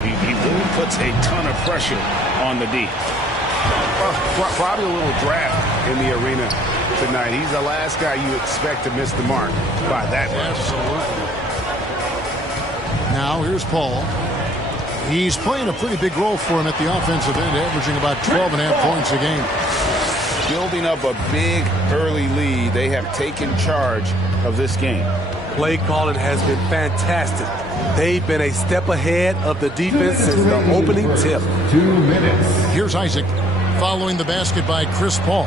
He really puts a ton of pressure on the D. Probably a little draft in the arena tonight. He's the last guy you expect to miss the mark by that much. Absolutely. Now here's Paul. He's playing a pretty big role for him at the offensive end, averaging about 12.5 points a game. Building up a big early lead, they have taken charge of this game. Play calling has been fantastic. They've been a step ahead of the defense since the opening tip. 2 minutes. Here's Isaac following the basket by Chris Paul.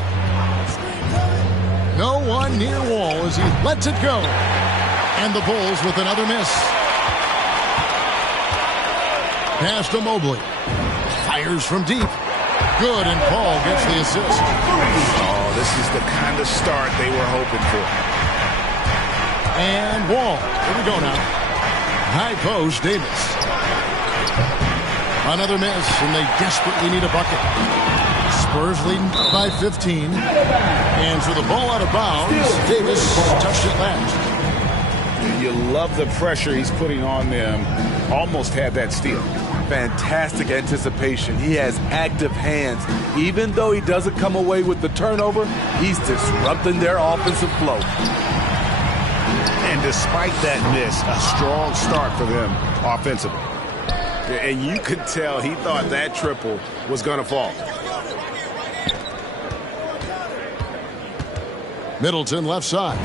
No one near Wall as he lets it go. And the Bulls with another miss. Pass to Mobley. Fires from deep. Good, and Paul gets the assist. Oh, this is the kind of start they were hoping for. And Wall. Here we go now. High post, Davis. Another miss, and they desperately need a bucket. Spurs leading by 15. And for the ball out of bounds, Davis touched it last. You love the pressure he's putting on them. Almost had that steal. Fantastic anticipation. He has active hands. Even though he doesn't come away with the turnover, he's disrupting their offensive flow. And despite that miss, a strong start for them offensively. And you could tell he thought that triple was going to fall. Middleton left side.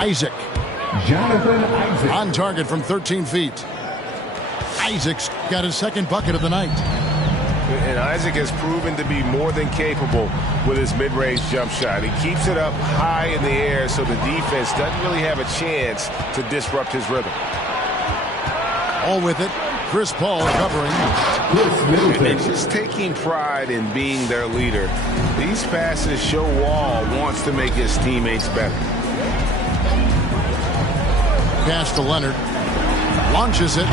Isaac. Jonathan Isaac. On target from 13 feet. Isaac's got his second bucket of the night. And Isaac has proven to be more than capable with his mid-range jump shot. He keeps it up high in the air so the defense doesn't really have a chance to disrupt his rhythm. All with it. Chris Paul covering. And just taking pride in being their leader. These passes show Wall wants to make his teammates better. Pass to Leonard. Launches it.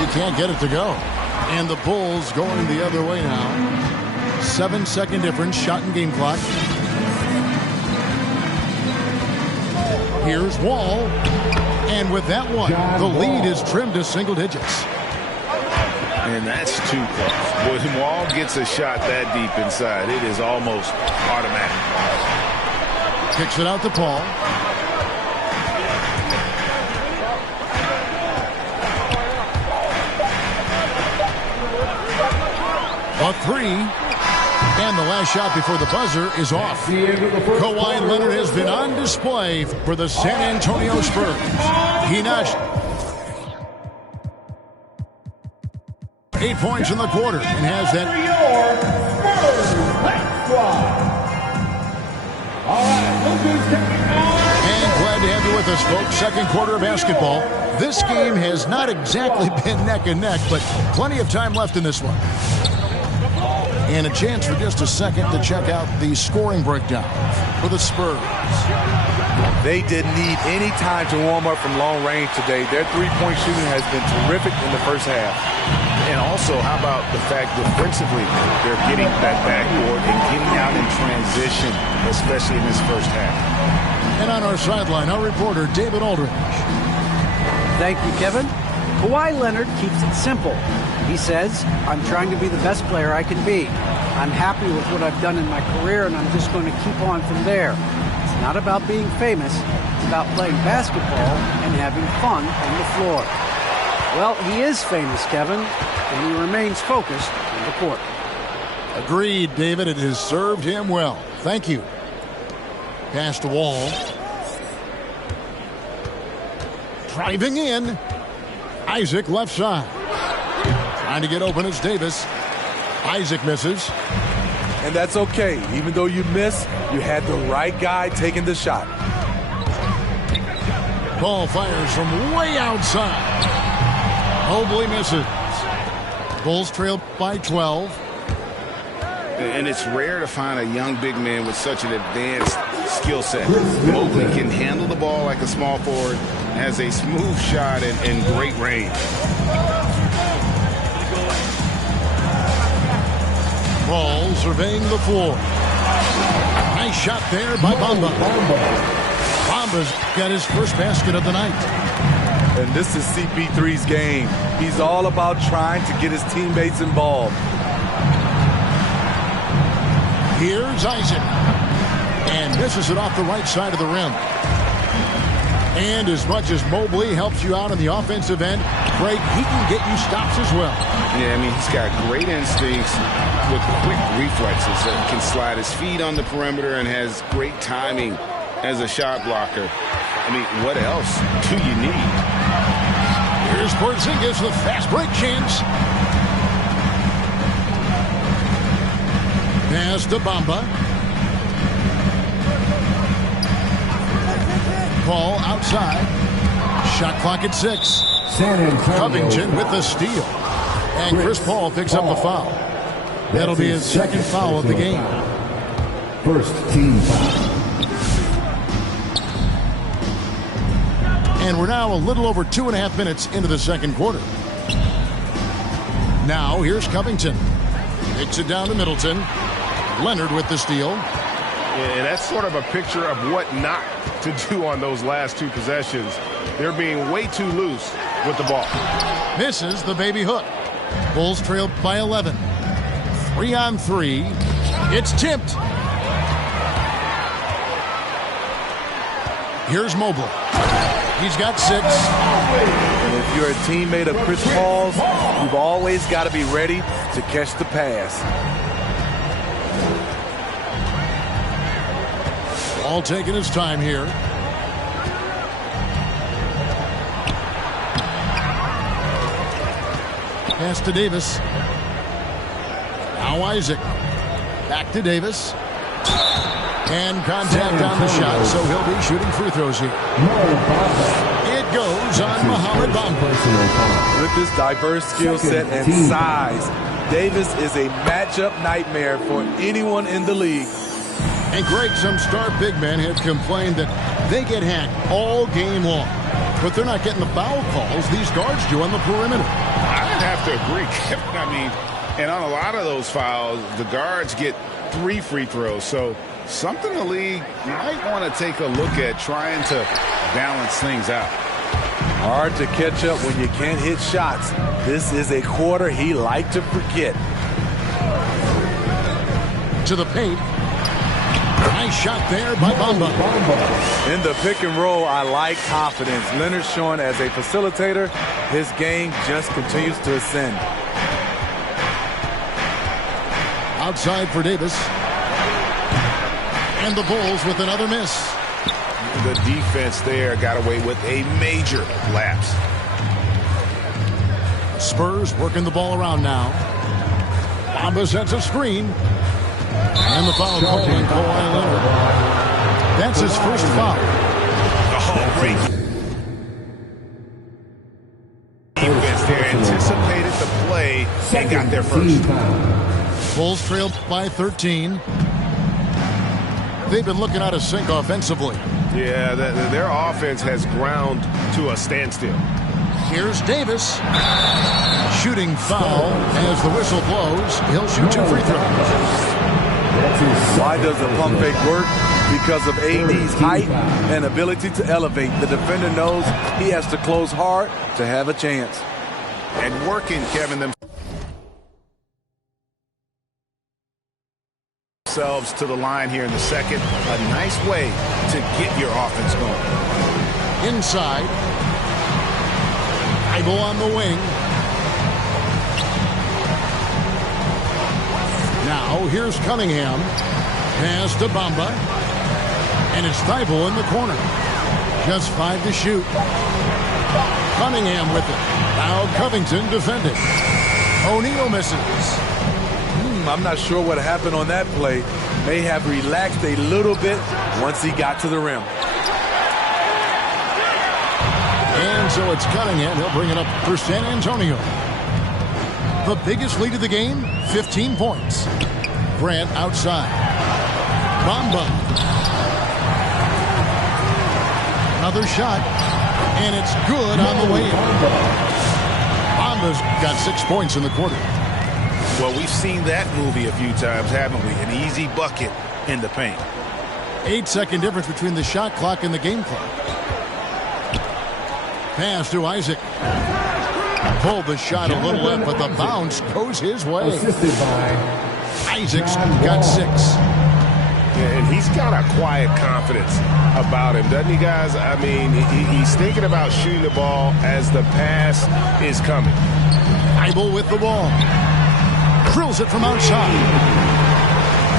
You can't get it to go. And the Bulls going the other way now. 7-second difference, shot and game clock. Here's Wall. And with that one, the lead is trimmed to single digits. And that's too close. When Wall gets a shot that deep inside, it is almost automatic. Kicks it out to Paul. A three. And the last shot before the buzzer is off. Kawhi Leonard has been on display for the San Antonio Spurs. He notched 8 points in the quarter and has that. And glad to have you with us, folks. Second quarter of basketball. This game has not exactly been neck and neck, but plenty of time left in this one. And a chance for just a second to check out the scoring breakdown for the Spurs. They didn't need any time to warm up from long range today. Their three-point shooting has been terrific in the first half. And also, how about the fact defensively, they're getting that backboard and getting out in transition, especially in this first half. And on our sideline, our reporter, David Aldridge. Thank you, Kevin. Kawhi Leonard keeps it simple. He says, I'm trying to be the best player I can be. I'm happy with what I've done in my career, and I'm just going to keep on from there. It's not about being famous. It's about playing basketball and having fun on the floor. Well, he is famous, Kevin, and he remains focused on the court. Agreed, David. It has served him well. Thank you. Pass to Wall. Driving in. Isaac left side. Trying to get open is Davis. Isaac misses. And that's okay. Even though you miss, you had the right guy taking the shot. Ball fires from way outside. Mobley misses. Bulls trail by 12. And it's rare to find a young big man with such an advanced skill set. Mobley can handle the ball like a small forward, has a smooth shot and great range. Ball surveying the floor. Nice shot there by Bamba. Bamba's got his first basket of the night. And this is CP3's game. He's all about trying to get his teammates involved. Here's Isaac. And misses it off the right side of the rim. And as much as Mobley helps you out on the offensive end, Craig, he can get you stops as well. Yeah, I mean, he's got great instincts with quick reflexes. Can slide his feet on the perimeter and has great timing as a shot blocker. I mean, what else do you need? Here's Porzingis with fast break chance. Pass to Bamba. Ball outside. Shot clock at 6. San Antonio. Covington with the steal. And Chris Paul picks up the foul. That'll be his second foul of the game. First team foul. And we're now a little over 2.5 minutes into the second quarter. Now here's Covington. Takes it down to Middleton. Leonard with the steal. Yeah, that's sort of a picture of what not to do on those last two possessions. They're being way too loose with the ball. Misses the baby hook. Bulls trailed by 11. 3-on-3. It's tipped. Here's Mobley. He's got 6. And if you're a teammate of Chris Paul's, you've always got to be ready to catch the pass. All taking his time here. Pass to Davis. Now Isaac. Back to Davis. And contact on the shot, so he'll be shooting free throws here. It goes on Mohamed Bamba. With this diverse skill set and size, Davis is a matchup nightmare for anyone in the league. And Greg, some star big men have complained that they get hacked all game long. But they're not getting the foul calls these guards do on the perimeter. I'd have to agree, Kevin. I mean, and on a lot of those fouls, the guards get 3 free throws. So something the league might want to take a look at, trying to balance things out. Hard to catch up when you can't hit shots. This is a quarter he liked to forget. To the paint. Nice shot there by Bamba. In the pick and roll, I like confidence. Leonard showing as a facilitator, his game just continues to ascend. Outside for Davis. And the Bulls with another miss. The defense there got away with a major lapse. Spurs working the ball around now. Bamba sets a screen. And the foul call on Kawhi Leonard. That's his first foul. Oh, great defense there. Anticipated the play and got there first. Bulls trailed by 13. They've been looking out of sync offensively. Yeah, their offense has ground to a standstill. Here's Davis. Shooting foul as the whistle blows. He'll shoot 2 free throws. Why does the pump fake work? Because of AD's height and ability to elevate. The defender knows he has to close hard to have a chance. And working, Kevin, themselves to the line here in the second. A nice way to get your offense going. Inside. Thibault on the wing. Now here's Cunningham. Pass to Bamba. And it's Thibault in the corner. Just 5 to shoot. Cunningham with it. Now Covington defending. O'Neal misses. I'm not sure what happened on that play. May have relaxed a little bit once he got to the rim. And so it's Cunningham. He'll bring it up for San Antonio. The biggest lead of the game, 15 points. Grant outside. Bamba. Another shot. And it's good on the way in. Bamba's got 6 points in the quarter. Well, we've seen that movie a few times, haven't we? An easy bucket in the paint. 8-second difference between the shot clock and the game clock. Pass to Isaac. Pulled the shot a little left, but the bounce goes his way. Assisted by Isaac's got 6. Yeah, and he's got a quiet confidence about him, doesn't he, guys? I mean, he's thinking about shooting the ball as the pass is coming. Thybulle with the ball. Drills it from outside.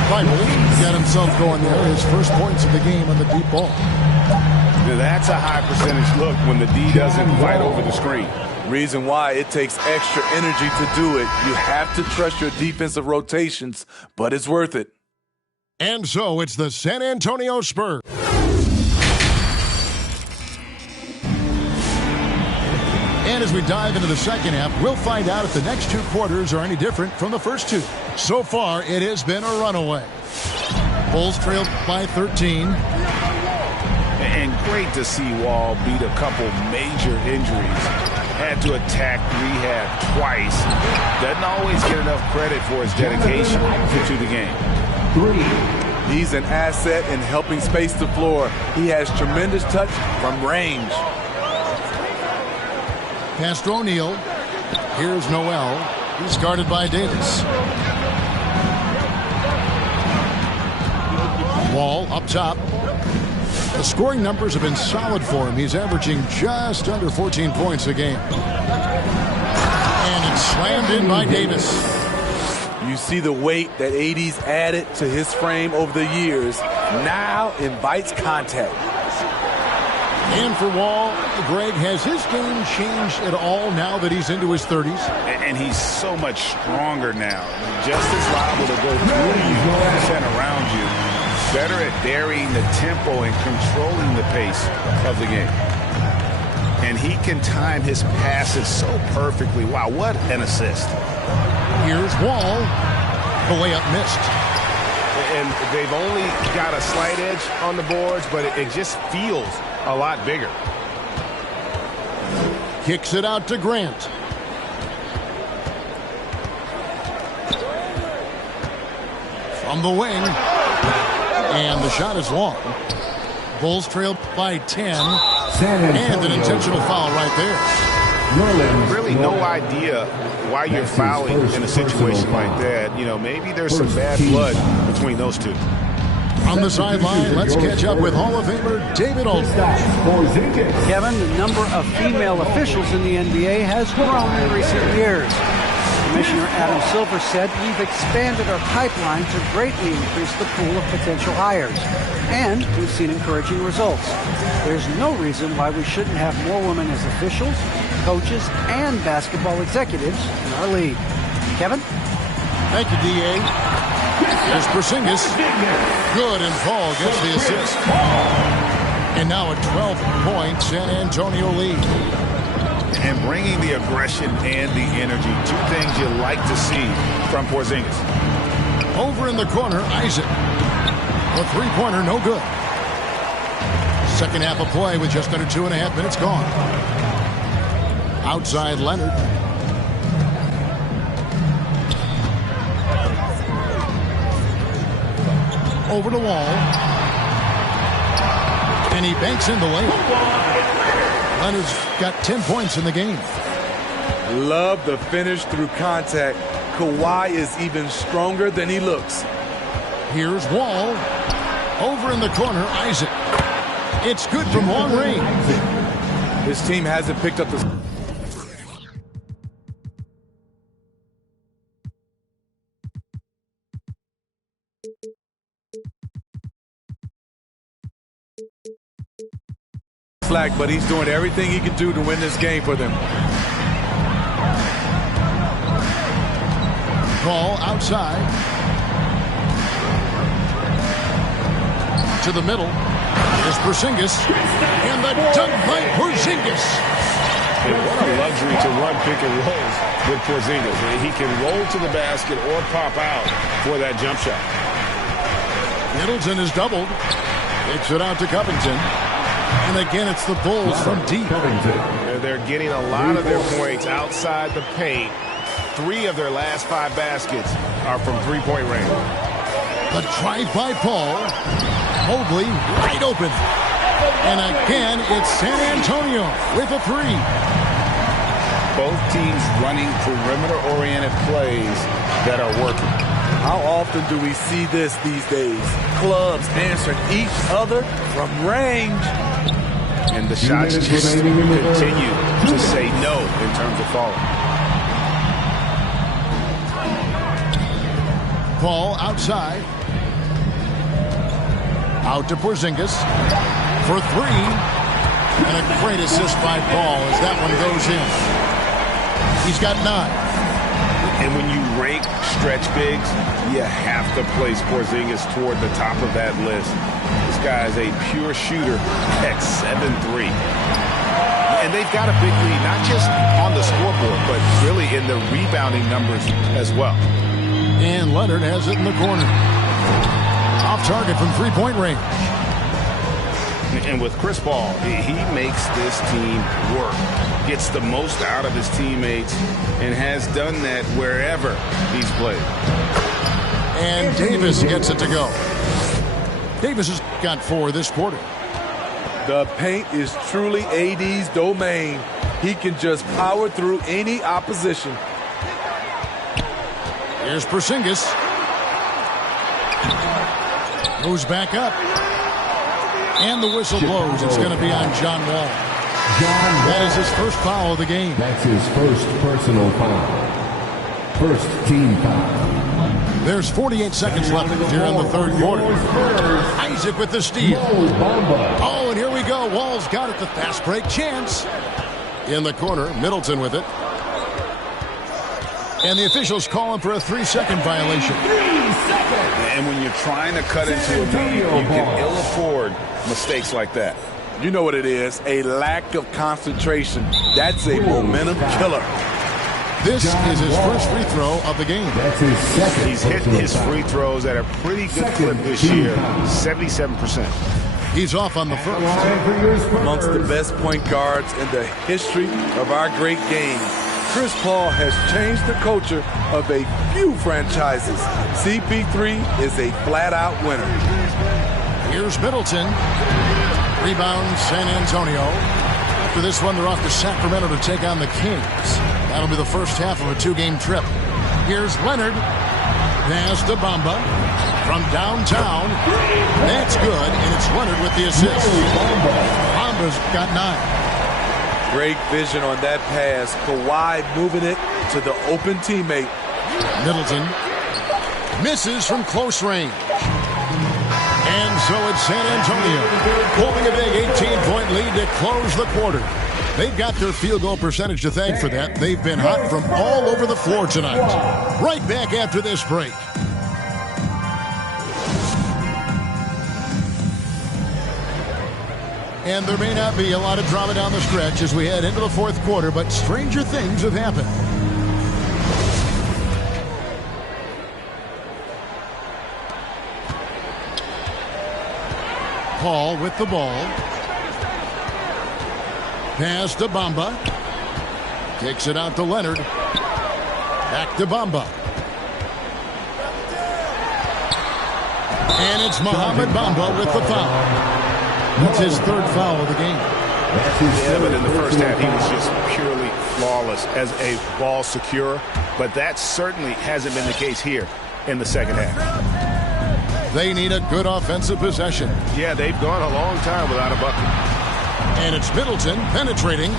Thybulle got himself going there. His first points of the game on the deep ball. Now, that's a high percentage look when the D doesn't fight over the screen. Reason why it takes extra energy to do it. You have to trust your defensive rotations, but it's worth it. And so it's the San Antonio Spurs. And as we dive into the second half, we'll find out if the next 2 quarters are any different from the first 2. So far, it has been a runaway. Bulls trailed by 13. And great to see Wall beat a couple major injuries. Had to attack rehab twice. Doesn't always get enough credit for his dedication to the game. He's an asset in helping space the floor. He has tremendous touch from range. Pass to O'Neal. Here's Noel. He's guarded by Davis. Wall up top. The scoring numbers have been solid for him. He's averaging just under 14 points a game. And it's slammed in by Davis. You see the weight that AD's added to his frame over the years. Now invites contact. And for Wall, Greg, has his game changed at all now that he's into his 30s? And he's so much stronger now. Just as liable to go through you and around you. Better at varying the tempo and controlling the pace of the game. And he can time his passes so perfectly. Wow, what an assist. Here's Wall. The layup missed. And they've only got a slight edge on the boards, but it just feels a lot bigger. Kicks it out to Grant. From the wing. And the shot is long. Bulls trailed by 10. And an intentional foul right there. Really no idea why you're fouling in a situation like that. You know, maybe there's some bad blood between those two. On the sideline, let's catch up with Hall of Famer David Aldridge. Kevin, the number of female officials in the NBA has grown in recent years. Commissioner Adam Silver said we've expanded our pipeline to greatly increase the pool of potential hires. And we've seen encouraging results. There's no reason why we shouldn't have more women as officials, coaches, and basketball executives in our league. Kevin? Thank you, D.A. There's Porzingis. Good, and Paul gets the assist. And now a 12-point San Antonio lead. And bringing the aggression and the energy, 2 things you like to see from Porzingis. Over in the corner, Isaac. The 3-pointer, no good. Second half of play with just under 2.5 minutes gone. Outside Leonard. Over to Wall. And he banks in the layup. Leonard's got 10 points in the game. Love the finish through contact. Kawhi is even stronger than he looks. Here's Wall. Over in the corner, Isaac. It's good from long range. His team hasn't picked up the... slack, but he's doing everything he can do to win this game for them. Ball outside. To the middle is Porzingis. And the dunk by Porzingis. And what a luxury to run pick and rolls with Porzingis. He can roll to the basket or pop out for that jump shot. Middleton is doubled. Takes it out to Covington. And again, it's the Bulls from deep. They're getting a lot of their points outside the paint. 3 of their last 5 baskets are from 3-point range. The drive by Paul. Mobley wide open. And again, it's San Antonio with a three. Both teams running perimeter-oriented plays that are working. How often do we see this these days? Clubs answering each other from range. And the shots just continue to say no in terms of falling. Paul outside. Out to Porzingis for three. And a great assist by Paul as that one goes in. He's got 9. And when you rank stretch bigs, you have to place Porzingis toward the top of that list. This guy is a pure shooter at 7'3". And they've got a big lead, not just on the scoreboard, but really in the rebounding numbers as well. And Leonard has it in the corner. Off target from three-point range. And with Chris Paul, he makes this team work, gets the most out of his teammates, and has done that wherever he's played. And Davis gets it to go. Davis has got 4 this quarter. The paint is truly AD's domain. He can just power through any opposition. Here's Porzingis. Goes back up. And the whistle blows. It's going to be on John Wall. That is his first foul of the game. That's his first personal foul. First team foul. There's 48 seconds left here in the third quarter. Isaac with the steal. Oh, and here we go. Wall's got it. The fast break chance. In the corner, Middleton with it. And the officials calling for a 3-second violation. And when you're trying to cut into a lead, you can ill afford mistakes like that. You know what it is, a lack of concentration. That's a momentum killer. This is his first free throw of the game. That's his second. He's hit his free throws at a pretty good clip this year, 77%. He's off on the first. Amongst the best point guards in the history of our great game, Chris Paul has changed the culture of a few franchises. CP3 is a flat-out winner. Here's Middleton. Rebound San Antonio. After this one, they're off to Sacramento to take on the Kings. That'll be the first half of a 2-game trip. Here's Leonard. Pass to Bamba. From downtown. That's good, and it's Leonard with the assist. Bamba's got 9. Great vision on that pass. Kawhi moving it to the open teammate. Middleton misses from close range. And so it's San Antonio holding a big 18-point lead to close the quarter. They've got their field goal percentage to thank for that. They've been hot from all over the floor tonight. Right back after this break. And there may not be a lot of drama down the stretch as we head into the fourth quarter, but stranger things have happened. Paul with the ball. Pass to Bamba. Kicks it out to Leonard. Back to Bamba. And it's Mohamed Bamba with the foul. That's his third foul of the game. Yeah, but in the first half, he was just purely flawless as a ball securer. But that certainly hasn't been the case here in the second half. They need a good offensive possession. Yeah, they've gone a long time without a bucket. And it's Middleton penetrating.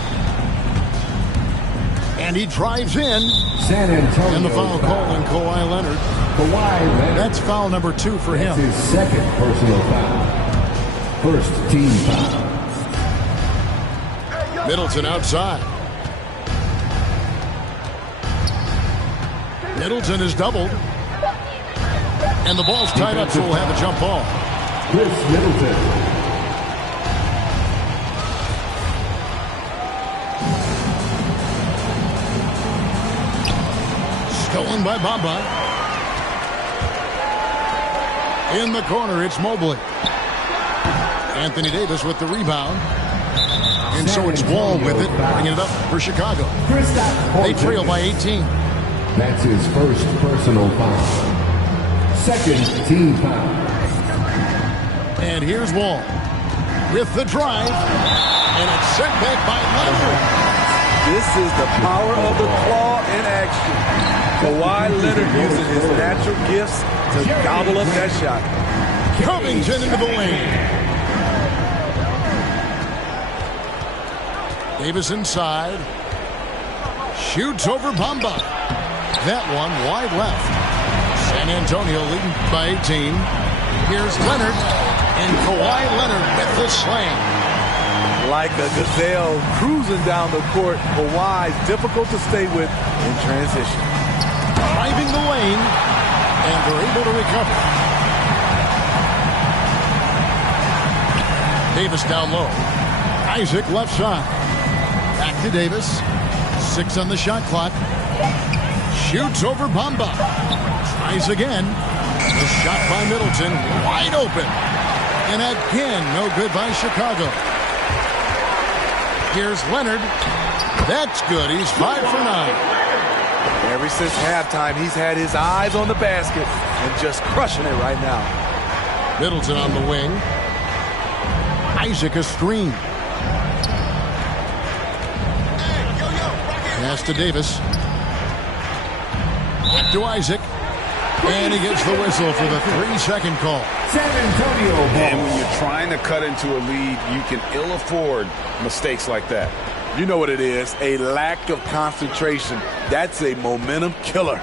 And he drives in. San Antonio. And the foul call on Kawhi Leonard. Kawhi Leonard. That's foul number 2 for him. That's his second personal foul. First team foul. Middleton outside. Middleton is doubled. And the ball's tied up, so we'll have a jump ball. Chris Middleton. Stolen by Bamba. In the corner, it's Mobley. Anthony Davis with the rebound. And so it's Wall with it, bringing it up for Chicago. They trail by 18. That's his first personal foul. Second team foul. And here's Wall. with the drive. And it's sent back by Leonard. This is the power of the claw in action. Kawhi Leonard using his natural gifts to gobble up that shot. Covington into the lane. Davis inside. Shoots over Bamba. That one wide left. San Antonio leading by 18. Here's Leonard. And Kawhi Leonard with the slam. Like a gazelle cruising down the court, Kawhi's difficult to stay with in transition. Driving the lane, and they're able to recover. Davis down low. Isaac left side. Back to Davis. 6 on the shot clock. Shoots over Bamba. Tries again. The shot by Middleton. Wide open. And again, no good by Chicago. Here's Leonard. That's good. He's 5 for 9. Ever since halftime, he's had his eyes on the basket and just crushing it right now. Middleton on the wing. Isaac a screen. Pass to Davis. Back to Isaac. And he gets the whistle for the 3-second call. San Antonio ball. And when you're trying to cut into a lead, you can ill afford mistakes like that. You know what it is, a lack of concentration. That's a momentum killer.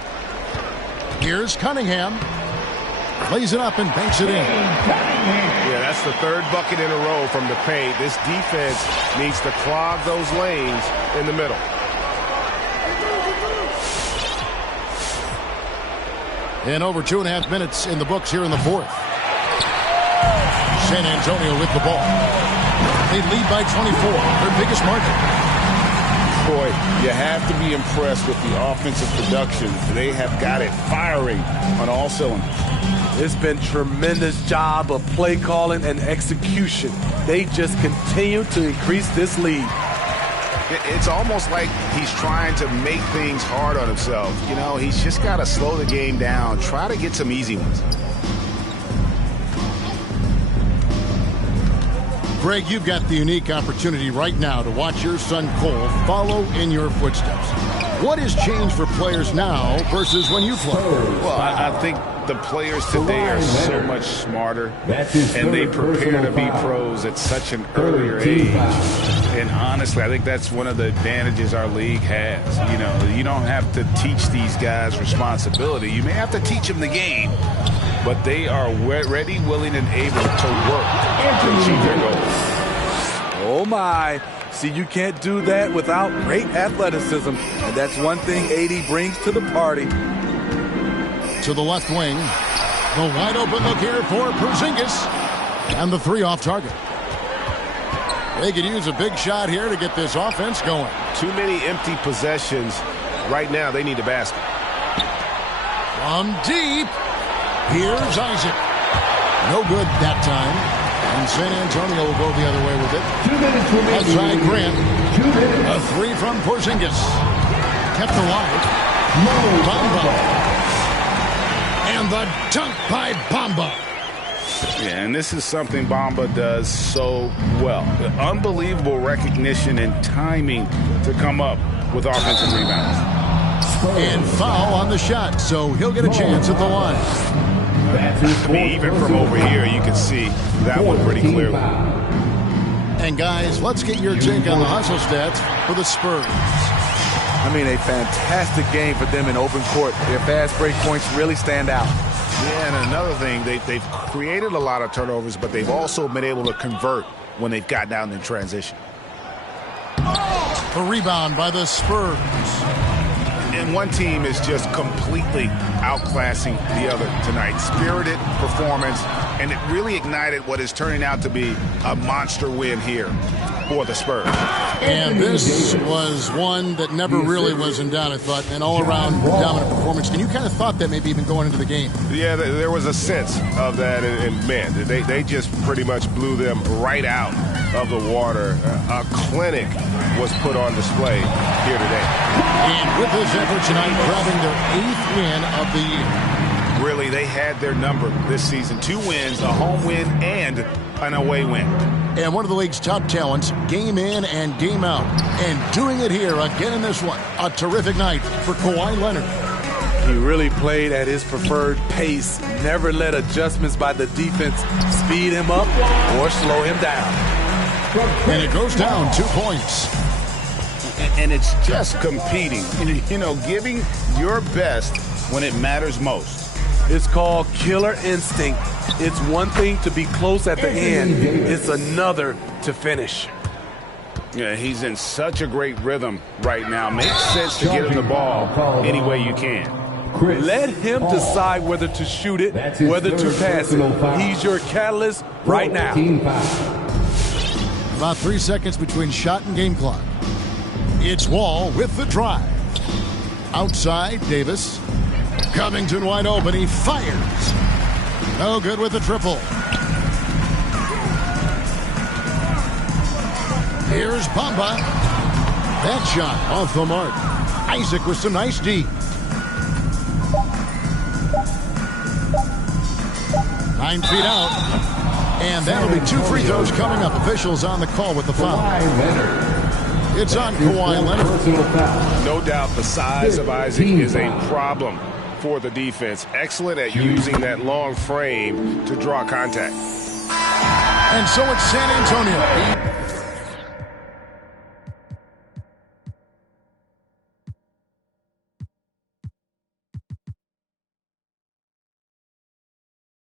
Here's Cunningham. Plays it up and banks it in. Yeah, that's the 3rd bucket in a row from the paint. This defense needs to clog those lanes in the middle. And over 2.5 minutes in the books here in the 4th. San Antonio with the ball. They lead by 24, their biggest margin. Boy, you have to be impressed with the offensive production. They have got it firing on all cylinders. It's been tremendous job of play calling and execution. They just continue to increase this lead. It's almost like he's trying to make things hard on himself. You know, he's just got to slow the game down, try to get some easy ones. Greg, you've got the unique opportunity right now to watch your son Cole follow in your footsteps. What has changed for players now versus when you played? Well, I think the players today are so much smarter, and they prepare to be pros at such an earlier age. And honestly, I think that's one of the advantages our league has. You know, you don't have to teach these guys responsibility. You may have to teach them the game, but they are ready, willing, and able to work to achieve their goals. Oh, my. See, you can't do that without great athleticism, and that's one thing AD brings to the party. To the left wing. The wide open look here for Porzingis. And the 3 off target. They could use a big shot here to get this offense going. Too many empty possessions. Right now, they need a basket. From deep. Here's Isaac. No good that time. And San Antonio will go the other way with it. 2 minutes remaining. Outside Grant. 2 minutes. A 3 from Porzingis. Kept alive. Bamba. And the dunk by Bamba. Yeah, and this is something Bamba does so well. The unbelievable recognition and timing to come up with offensive rebounds. And foul on the shot, so he'll get a chance at the line. I mean, even from over here, you can see that one pretty clearly. And guys, let's get your take on the hustle stats for the Spurs. I mean, a fantastic game for them in open court. Their fast break points really stand out. Yeah, and another thing, they've created a lot of turnovers, but they've also been able to convert when they've gotten down in transition. The rebound by the Spurs. And one team is just completely outclassing the other tonight. Spirited performance, and it really ignited what is turning out to be a monster win here for the Spurs. And this was one that never really was in doubt, I thought, an all-around dominant performance. And you kind of thought that maybe even going into the game. Yeah, there was a sense of that, and man, they just pretty much blew them right out of the water. A clinic was put on display here today. And with this effort tonight, grabbing their 8th win of the year. Really, they had their number this season. 2 wins, a home win, and an away win. And one of the league's top talents, game in and game out. And doing it here again in this one. A terrific night for Kawhi Leonard. He really played at his preferred pace, never let adjustments by the defense speed him up or slow him down. And it goes down 2 points. And it's just competing, giving your best when it matters most. It's called killer instinct. It's one thing to be close at the end. It's another to finish. Yeah, he's in such a great rhythm right now. Makes sense to get him the ball any way you can. Let him decide whether to shoot it, whether to pass it. He's your catalyst right now. About 3 seconds between shot and game clock. It's Wall with the drive. Outside, Davis. Covington wide open. He fires. No good with the triple. Here's Bamba. That shot off the mark. Isaac with some nice D. 9 feet out. And that'll be 2 free throws coming up. Officials on the call with the foul. It's on Kawhi Leonard. No doubt the size of Isaac is a problem for the defense. Excellent at using that long frame to draw contact. And so it's San Antonio